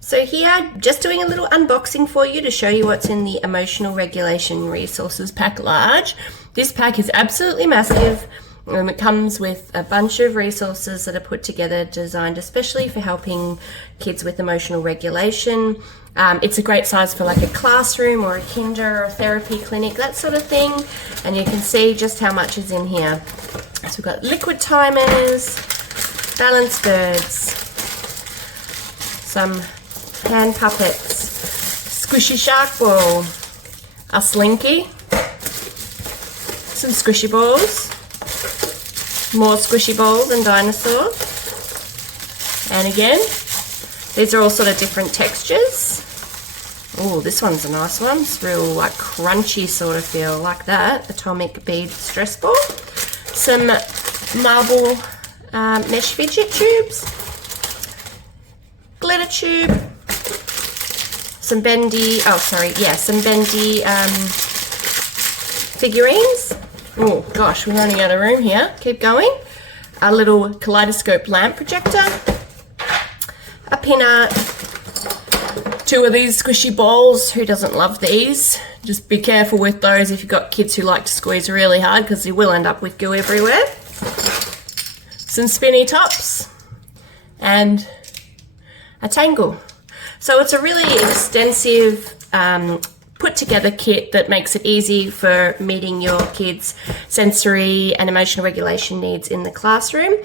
So here, just doing a little unboxing for you to show you what's in the Emotional Regulation Resources Pack Large. This pack is absolutely massive. It comes with a bunch of resources that are put together, designed especially for helping kids with emotional regulation. It's a great size for like a classroom or a kinder or a therapy clinic, that sort of thing. And you can see just how much is in here. So we've got liquid timers, balance birds, some hand puppets, squishy shark ball, a slinky, some squishy balls, more squishy balls and Dinosaur. And again, these are all sort of different textures. Oh, this one's a nice one. It's real like crunchy sort of feel, like that. Atomic bead stress ball. Some marble mesh fidget tubes. Glitter tube. Some bendy figurines. Oh gosh, we're running out of room here. Keep going. A little kaleidoscope lamp projector. A pinner. 2 of these squishy balls. Who doesn't love these? Just be careful with those if you've got kids who like to squeeze really hard, because you will end up with goo everywhere. Some spinny tops. And a tangle. So it's a really extensive put together kit that makes it easy for meeting your kids' sensory and emotional regulation needs in the classroom.